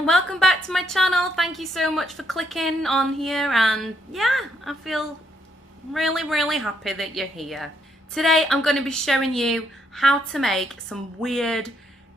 and welcome back to my channel. Thank you so much for clicking on here, and yeah, I feel really happy that you're here. Today I'm going to be showing you how to make some weird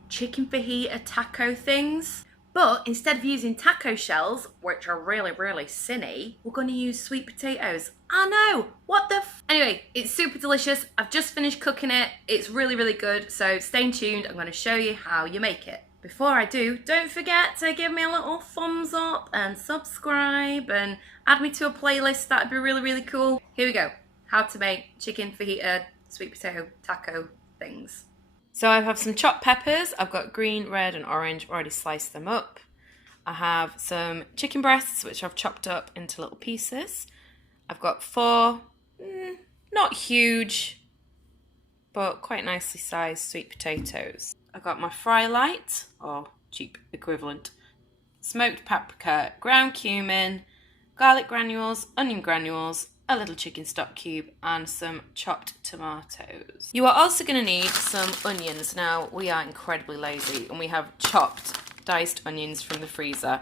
chicken fajita taco things, but instead of using taco shells, which are really sinny, we're going to use sweet potatoes. I know, what the Anyway, it's super delicious. I've just finished cooking it. It's really good, so stay tuned. I'm going to show you how you make it. Before I do, don't forget to give me a little thumbs up and subscribe and add me to a playlist. That'd be really cool. Here we go. How to make chicken fajita sweet potato taco things. So I have some chopped peppers. I've got green, red and orange. Already sliced them up. I have some chicken breasts, which I've chopped up into little pieces. I've got 4, not huge, but quite nicely sized sweet potatoes. I've got my fry light, or cheap equivalent, smoked paprika, ground cumin, garlic granules, onion granules, a little chicken stock cube and some chopped tomatoes. You are also going to need some onions. Now, we are incredibly lazy and we have chopped diced onions from the freezer.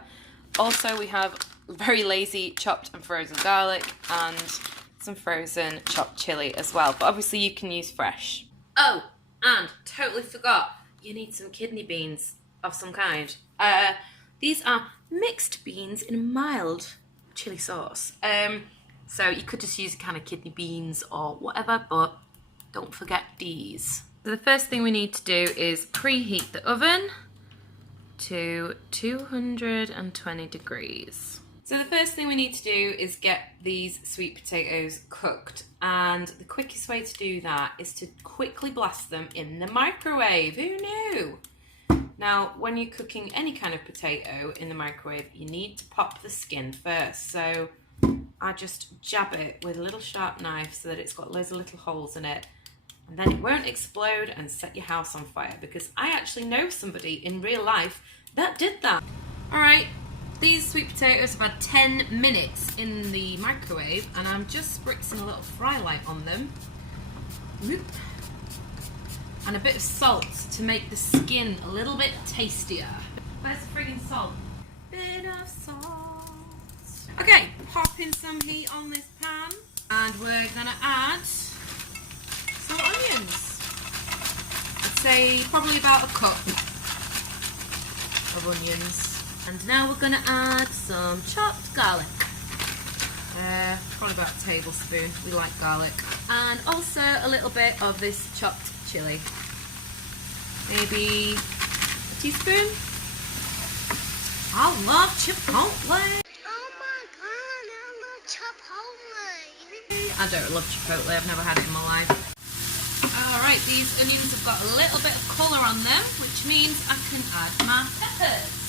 Also, we have very lazy chopped and frozen garlic and some frozen chopped chili as well, but obviously you can use fresh. Oh, and totally forgot, you need some kidney beans of some kind. These are mixed beans in a mild chili sauce. So you could just use a can of kidney beans or whatever, but don't forget these. So the first thing we need to do is preheat the oven to 220 degrees. So the first thing we need to do is get these sweet potatoes cooked, and the quickest way to do that is to quickly blast them in the microwave. Who knew? Now, when you're cooking any kind of potato in the microwave, you need to pop the skin first. So I just jab it with a little sharp knife so that it's got loads of little holes in it, and then it won't explode and set your house on fire, because I actually know somebody in real life that did that. Alright, these sweet potatoes have had 10 minutes in the microwave and I'm just spritzing a little fry light on them. Whoop. And a bit of salt to make the skin a little bit tastier. Where's the friggin' salt? Bit of salt. Okay, pop in some heat on this pan and we're gonna add some onions. I'd say probably about a cup of onions. And now we're gonna add some chopped garlic. Probably about a tablespoon, we like garlic. And also a little bit of this chopped chili. Maybe a teaspoon. I love chipotle. I don't love chipotle, I've never had it in my life. Alright, these onions have got a little bit of colour on them, which means I can add my peppers.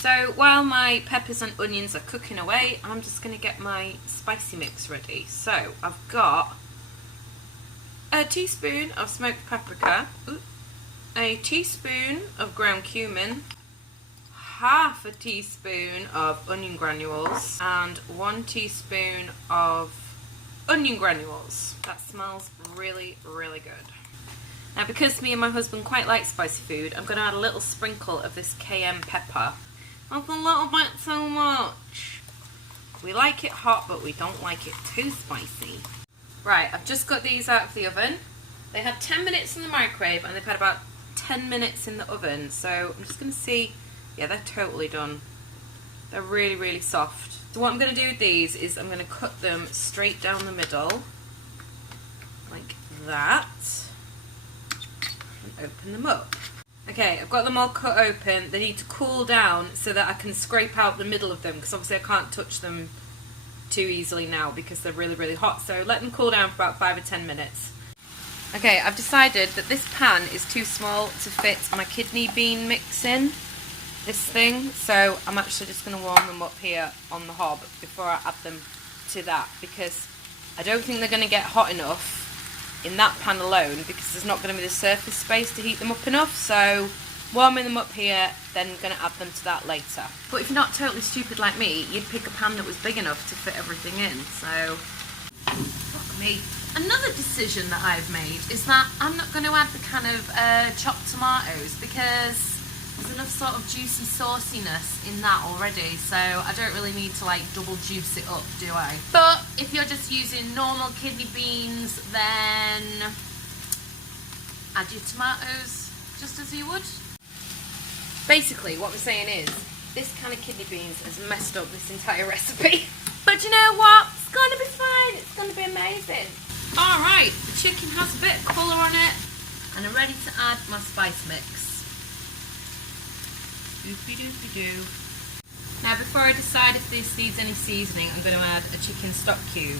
So while my peppers and onions are cooking away, I'm just going to get my spicy mix ready. So I've got a teaspoon of smoked paprika, a teaspoon of ground cumin, half a teaspoon of onion granules and 1 teaspoon of onion granules. That smells really good. Now, because me and my husband quite like spicy food, I'm going to add a little sprinkle of this cayenne pepper. That's a little bit too much. We like it hot, but we don't like it too spicy. Right, I've just got these out of the oven. They had 10 minutes in the microwave and they've had about 10 minutes in the oven. So I'm just going to see. Yeah, they're totally done. They're really soft. So what I'm going to do with these is I'm going to cut them straight down the middle, like that, and open them up. Okay, I've got them all cut open. They need to cool down so that I can scrape out the middle of them, because obviously I can't touch them too easily now because they're really hot. So let them cool down for about 5 or 10 minutes. Okay, I've decided that this pan is too small to fit my kidney bean mix in this thing, so I'm actually just going to warm them up here on the hob before I add them to that, because I don't think they're going to get hot enough in that pan alone, because there's not going to be the surface space to heat them up enough. So warming them up here, then going to add them to that later. But if you're not totally stupid like me, you'd pick a pan that was big enough to fit everything in. So fuck me. Another decision that I've made is that I'm not going to add the can of chopped tomatoes, because There's enough sort of juicy sauciness in that already, so I don't really need to like double juice it up, do I? But if you're just using normal kidney beans, then add your tomatoes just as you would. Basically, what we're saying is, this kind of kidney beans has messed up this entire recipe. But you know what? It's going to be fine. It's going to be amazing. Alright, the chicken has a bit of colour on it, and I'm ready to add my spice mix. Doopy doopy doo. Now before I decide if this needs any seasoning, I'm going to add a chicken stock cube.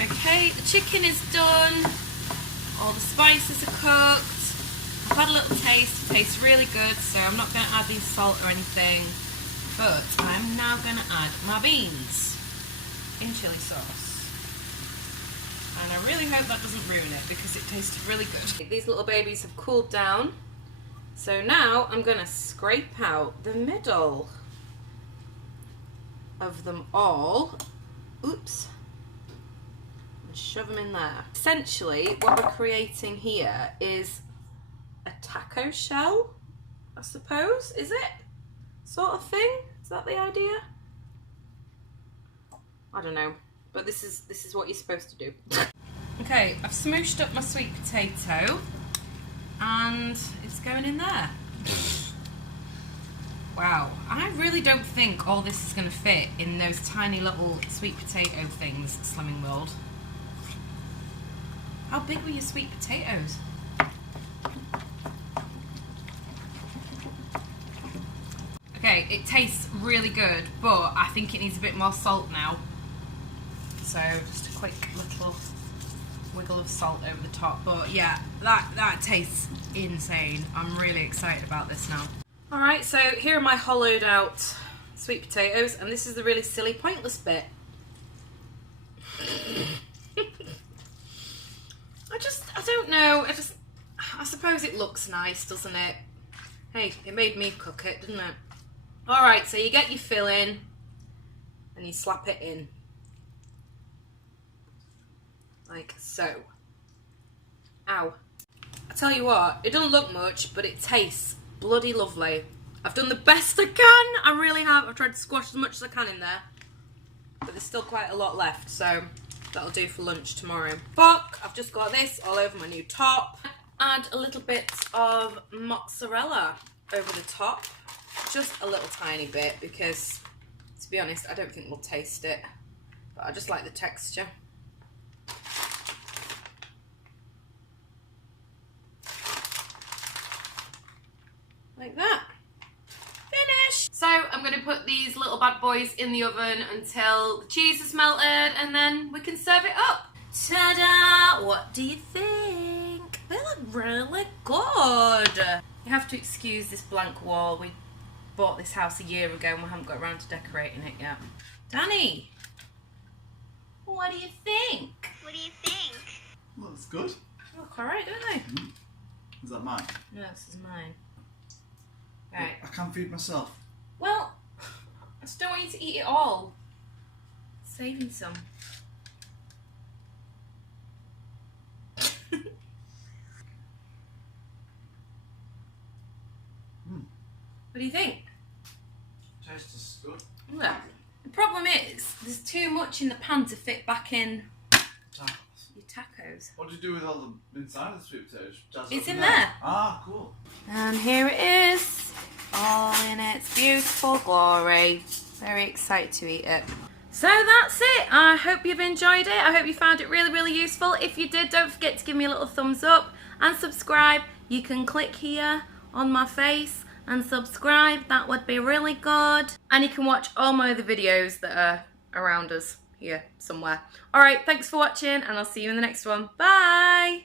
Okay, the chicken is done. All the spices are cooked. I've had a little taste. It tastes really good, so I'm not going to add any salt or anything. But I'm now going to add my beans in chili sauce. And I really hope that doesn't ruin it because it tasted really good. These little babies have cooled down. So now I'm going to scrape out the middle of them all. Oops. And shove them in there. Essentially, what we're creating here is a taco shell, I suppose, is it? Sort of thing? Is that the idea? I don't know. But this is what you're supposed to do. Okay, I've smooshed up my sweet potato and it's going in there. Wow, I really don't think all this is going to fit in those tiny little sweet potato things, Slimming World. How big were your sweet potatoes? Okay, it tastes really good, but I think it needs a bit more salt now. So just a quick little wiggle of salt over the top. But yeah, that tastes insane. I'm really excited about this now. Alright, so here are my hollowed out sweet potatoes, and this is the really silly, pointless bit. I don't know, I suppose it looks nice, doesn't it? Hey, it made me cook it, didn't it? Alright, so you get your filling and you slap it in. Like so. Ow. I tell you what, it doesn't look much, but it tastes bloody lovely. I've done the best I can, I really have. I've tried to squash as much as I can in there. But there's still quite a lot left, so that'll do for lunch tomorrow. But I've just got this all over my new top. Add a little bit of mozzarella over the top. Just a little tiny bit because, to be honest, I don't think we'll taste it. But I just like the texture. Like that. Finished! So I'm going to put these little bad boys in the oven until the cheese is melted and then we can serve it up. Ta-da! What do you think? They look really good. You have to excuse this blank wall. We bought this house a year ago and we haven't got around to decorating it yet. Danny, what do you think? What do you think? Well, that's good. They look alright, don't they? Mm. Is that mine? No, this is mine. Right. I can't feed myself. Well, I just don't want you to eat it all. Saving some. What do you think? Tastes good. Well, the problem is, there's too much in the pan to fit back in Tacos. your tacos. What do you do with all the inside of the sweet potatoes? Just It's up in there. Ah, cool. And here it is, all in its beautiful glory. Very excited to eat it. So that's it. I hope you've enjoyed it. I hope you found it really, really useful. If you did, don't forget to give me a little thumbs up and subscribe. You can click here on my face and subscribe. That would be really good. And you can watch all my other videos that are around us here somewhere. Alright, thanks for watching and I'll see you in the next one. Bye!